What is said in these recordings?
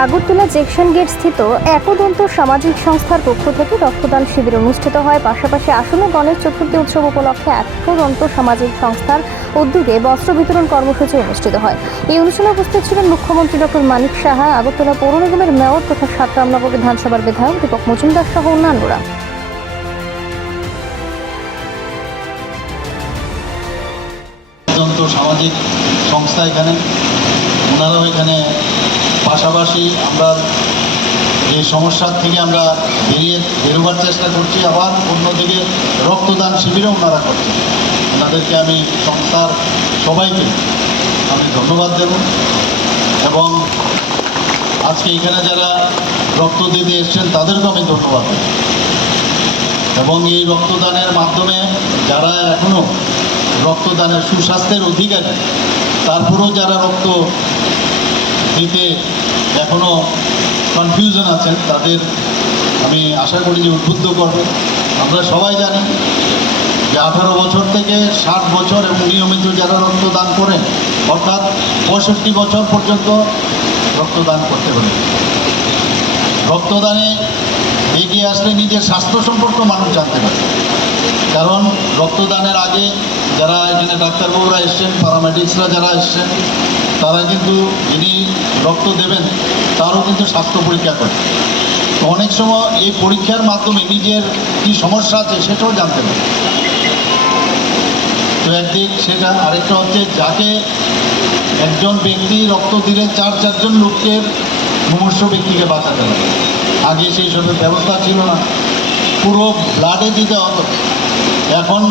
Agartala জেকশন gate স্থিত একদন্ত সামাজিক সংস্থার পক্ষ থেকে রক্তদান শিবির অনুষ্ঠিত হয়। পাশাপাশি আসন্ন গণেশ চতুর্থী উৎসব উপলক্ষে একদন্ত সামাজিক সংস্থার উদ্যোগে বস্ত্র বিতরণ কর্মসূচি অনুষ্ঠিত হয়। এই অনুষ্ঠানে উপস্থিত ছিলেন মুখ্যমন্ত্রী ডক্টর মানিক সাহা, আগরতলা পৌর নিগমের মেয়র তথা সাতরামনগর বিধানসভার বিধায়ক দীপক মজুমদার সহ অন্যান্যরা। সামাজিক সংস্থা এখানে ওনারাও এখানে পাশাপাশি আমরা যে সমস্যার থেকে আমরা বেরিয়ে বেরোবার চেষ্টা করছি, আবার অন্যদিকে রক্তদান শিবিরও ওনারা করছেন। ওনাদেরকে আমি সংস্থার সবাইকে আমি ধন্যবাদ দেব। এবং আজকে এখানে যারা রক্ত দিতে এসছেন, তাদেরকেও আমি ধন্যবাদ দেব। এবং এই রক্তদানের মাধ্যমে যারা এখনও রক্তদানের সুস্বাস্থ্যের অধিকারী, তারপরেও যারা রক্ত দিতে এখনও কনফিউশন আছেন, তাদের আমি আশা করি যে উদ্বুদ্ধ করবে আমরা সবাই জানি যে আঠারো বছর থেকে ষাট বছর এবং নিয়মিত যারা রক্তদান করেন, অর্থাৎ পঁয়ষট্টি বছর পর্যন্ত রক্তদান করতে পারেন রক্তদানে এগিয়ে আসলে নিজের স্বাস্থ্য সম্পর্কে মানুষ জানতে পারে। কারণ রক্তদানের আগে যারা এখানে ডাক্তারবাবুরা এসছেন প্যারামেডিক্সরা যারা এসছেন তারা কিন্তু যিনি রক্ত দেবেন, তারও কিন্তু স্বাস্থ্য পরীক্ষা করে। তো অনেক সময় এই পরীক্ষার মাধ্যমে নিজের কি সমস্যা আছে সেটাও জানতে পারে। তো একদিক সেটা আরেকটা হচ্ছে যাকে একজন ব্যক্তি রক্ত দিলে চার চারজন লোককে মুমূর্ষ ব্যক্তিকে বাঁচাতে হবে। আগে সেই সবের ব্যবস্থা ছিল না। পুরো ব্লাডে দিতে হতো। এখন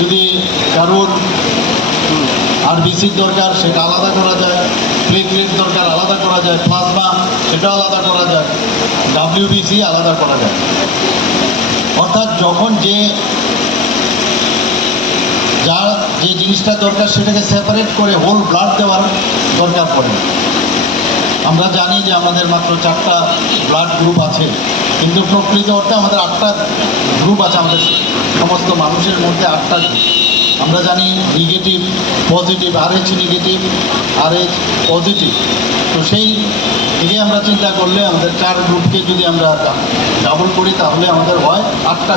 যদি কারোর আরবিসির দরকার, সেটা আলাদা করা যায় প্লেটলেট দরকার, আলাদা করা যায়, প্লাজমা সেটা আলাদা করা যায় ডাব্লিউবিসি আলাদা করা যায়। অর্থাৎ যখন যে, যার যে জিনিসটা দরকার, সেটাকে সেপারেট করে হোল ব্লাড দেওয়ার দরকার পড়ে। আমরা জানি যে আমাদের মাত্র চারটা ব্লাড গ্রুপ আছে, কিন্তু প্রকৃত অর্থে আমাদের আটটা গ্রুপ আছে, আমাদের সমস্ত মানুষের মধ্যে আটটা গ্রুপ আমরা জানি negative positive R H negative R H positive তো সেই দিকে আমরা চিন্তা করলে আমাদের চার গ্রুপকে যদি আমরা ডাবল করি, তাহলে আমাদের হয় আটটা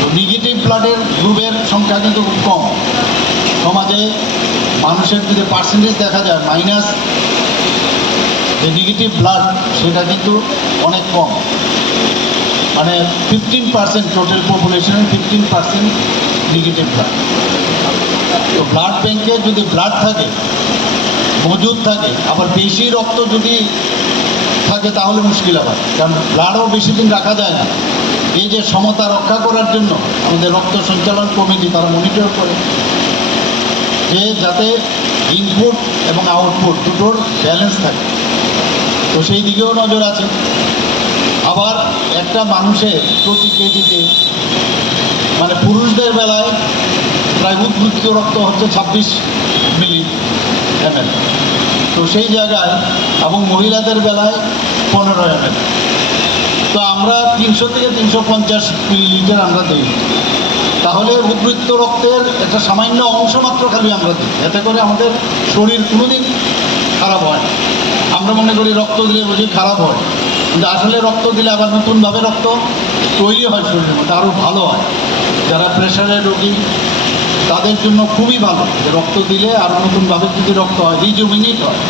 তো নেগেটিভ ব্লাডের গ্রুপের সংখ্যা কিন্তু খুব কম। সমাজে মানুষের যদি পার্সেন্টেজ দেখা যায় মাইনাস যে নেগেটিভ ব্লাড সেটা কিন্তু অনেক কম। মানে ফিফটিন পার্সেন্ট টোটাল পপুলেশনের ফিফটিন পার্সেন্ট নেগেটিভ ব্লাড তো ব্লাড ব্যাংকে যদি ব্লাড থাকে, মজুদ থাকে, আবার বেশি রক্ত যদি থাকে, তাহলে মুশকিল আবার। কারণ ব্লাডও বেশি দিন রাখা যায় না। এই যে সমতা রক্ষা করার জন্য আমাদের রক্ত সঞ্চালন কমিটি, তারা মনিটর করে। যে যাতে ইনপুট এবং আউটপুট দুটোর ব্যালেন্স থাকে। তো সেই দিকেও নজর আছে। আবার একটা মানুষের প্রতি কেজিতে মানে পুরুষদের বেলায় প্রায় উদ্বৃত্ত রক্ত হচ্ছে ছাব্বিশ মিলি এমএল। তো সেই জায়গায়, এবং মহিলাদের বেলায় পনেরো এমএল। তো আমরা তিনশো থেকে তিনশো পঞ্চাশ মিলিলিটার আমরা দিই। তাহলে উদ্বৃত্ত রক্তের একটা সামান্য অংশ মাত্র খালি আমরা দিই। এতে করে আমাদের শরীর কোনোদিন খারাপ হয় আমরা মনে করি রক্ত দিলে বুঝি খারাপ হয়। কিন্তু আসলে রক্ত দিলে আবার নতুনভাবে রক্ত তৈরি হয় শরীরের মধ্যে, আরও ভালো হয়। যারা প্রেশারের রোগী, তাদের জন্য খুবই ভালো। রক্ত দিলে আরও নতুনভাবে যদি রক্ত হয়, রিজুমিনেট হয়।